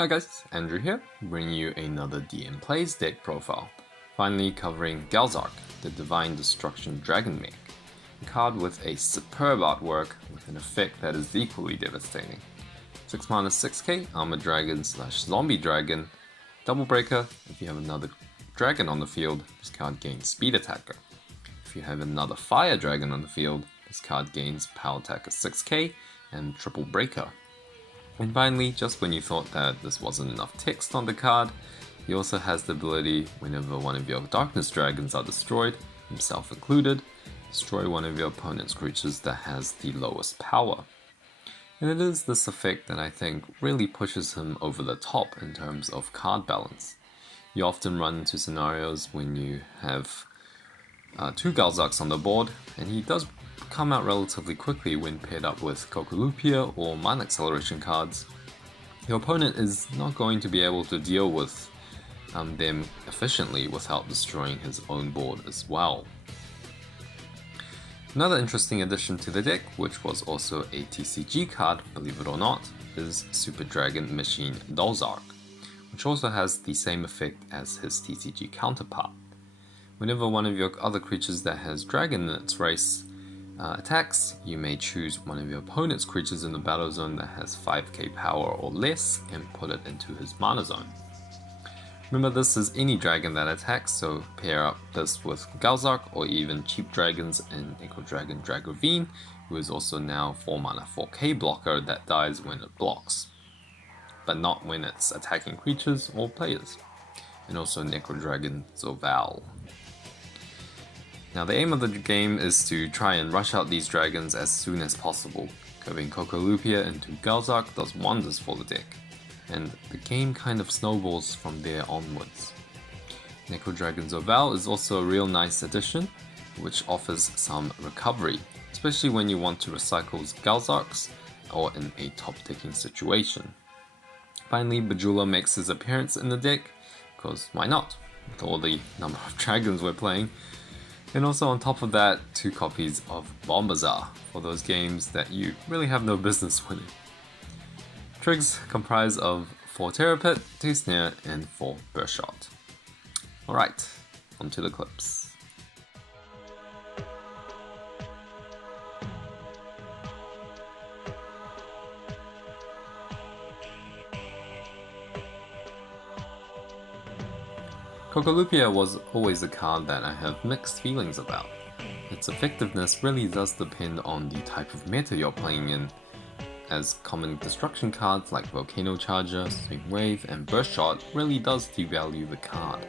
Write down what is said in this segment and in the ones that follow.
Hi guys, Andrew here, bringing you another DUELMASTERS deck profile. Finally covering Galzark, the Divine Destruction Dragon mech. A card with a superb artwork with an effect that is equally devastating. 6 mana 6k, Armored Dragon / Zombie Dragon, Double Breaker. If you have another dragon on the field, this card gains Speed Attacker. If you have another Fire Dragon on the field, this card gains Power Attacker 6k and Triple Breaker. And finally, just when you thought that this wasn't enough text on the card, he also has the ability, whenever one of your Darkness Dragons are destroyed, himself included, destroy one of your opponent's creatures that has the lowest power. And it is this effect that I think really pushes him over the top in terms of card balance. You often run into scenarios when you have 2 Galzarks on the board, and he does come out relatively quickly when paired up with Kokolupia or Mana Acceleration cards. Your opponent is not going to be able to deal with them efficiently without destroying his own board as well. Another interesting addition to the deck, which was also a TCG card, believe it or not, is Super Dragon Machine Galzark, which also has the same effect as his TCG counterpart. Whenever one of your other creatures that has dragon in its race attacks, you may choose one of your opponent's creatures in the battle zone that has 5k power or less and put it into his mana zone. Remember, this is any dragon that attacks, so pair up this with Galzark or even cheap dragons in Echo Dragon Dragravine, who is also now 4 mana 4k blocker that dies when it blocks, but not when it's attacking creatures or players. And also Necro Dragon Duel. Now the aim of the game is to try and rush out these dragons as soon as possible. Curving Kokolupia into Galzark does wonders for the deck, and the game kind of snowballs from there onwards. Necro Dragon Duel is also a real nice addition, which offers some recovery, especially when you want to recycle Galzarks or in a top decking situation. Finally, Bajula makes his appearance in the deck, because why not, with all the number of dragons we're playing. And also on top of that, 2 copies of Bombazar for those games that you really have no business winning. Trigs comprise of 4 Terrapit, 2 Snare, and 4 Burst Shot. Alright, onto the clips. Kokolupia was always a card that I have mixed feelings about. Its effectiveness really does depend on the type of meta you're playing in, as common destruction cards like Volcano Charger, Swing Wave, and Burst Shot really does devalue the card.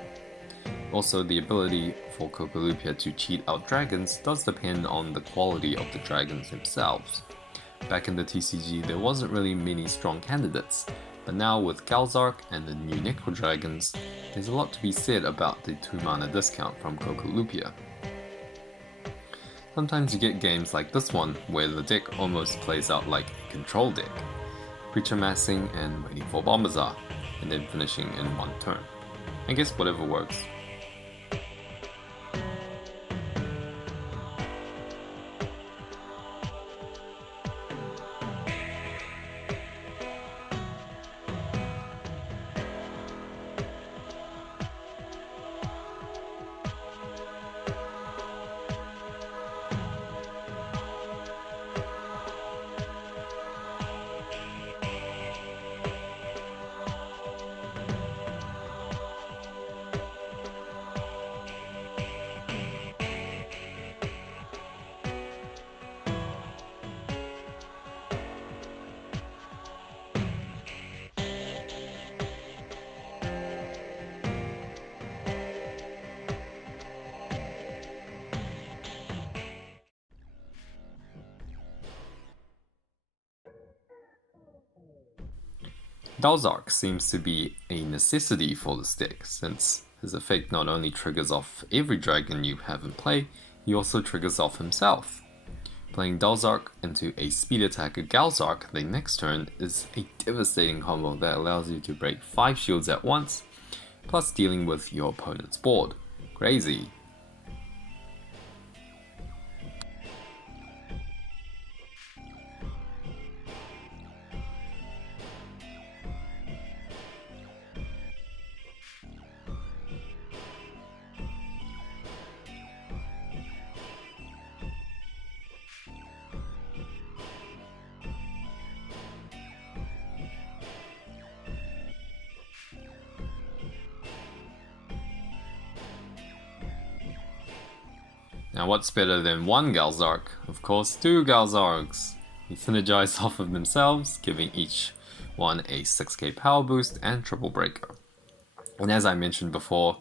Also, the ability for Kokolupia to cheat out dragons does depend on the quality of the dragons themselves. Back in the TCG there wasn't really many strong candidates, but now with Galzark and the new Necro Dragons, there's a lot to be said about the 2 mana discount from Kokolupia. Sometimes you get games like this one where the deck almost plays out like a control deck, creature massing and waiting for Bombazar, and then finishing in 1 turn. I guess whatever works. Galzark seems to be a necessity for this deck, since his effect not only triggers off every dragon you have in play, he also triggers off himself. Playing Galzark into a speed attacker Galzark the next turn is a devastating combo that allows you to break 5 shields at once, plus dealing with your opponent's board. Crazy. Now what's better than one Galzark? Of course, two Galzarks! They synergize off of themselves, giving each one a 6k power boost and triple breaker. And as I mentioned before,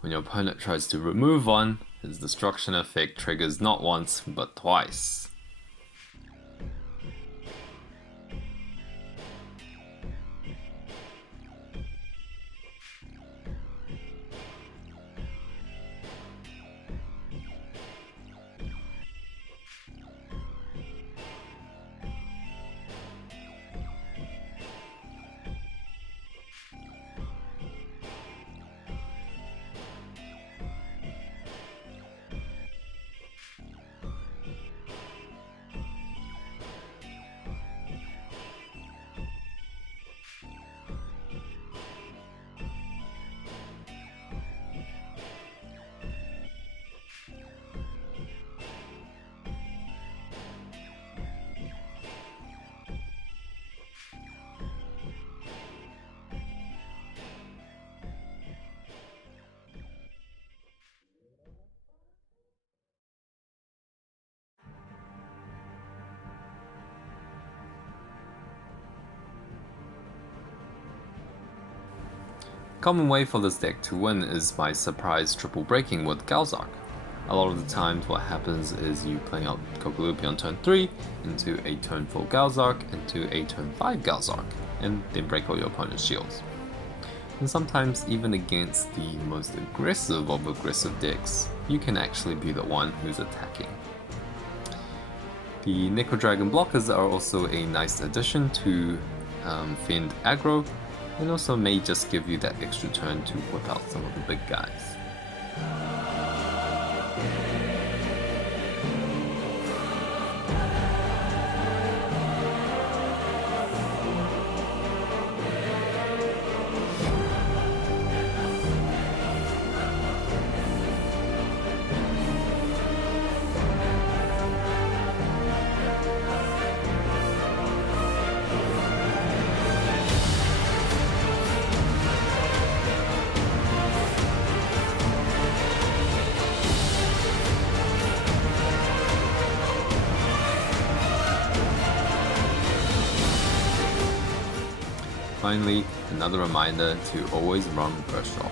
when your opponent tries to remove one, his destruction effect triggers not once, but twice. Common way for this deck to win is by surprise triple breaking with Galzark. A lot of the times what happens is you play out Kokolupi on turn 3 into a turn 4 Galzark into a turn 5 Galzark, and then break all your opponent's shields. And sometimes even against the most aggressive of aggressive decks, you can actually be the one who's attacking. The Necro Dragon blockers are also a nice addition to fend aggro, and also may just give you that extra turn to whip out some of the big guys. Finally, another reminder to always run Burst Shot.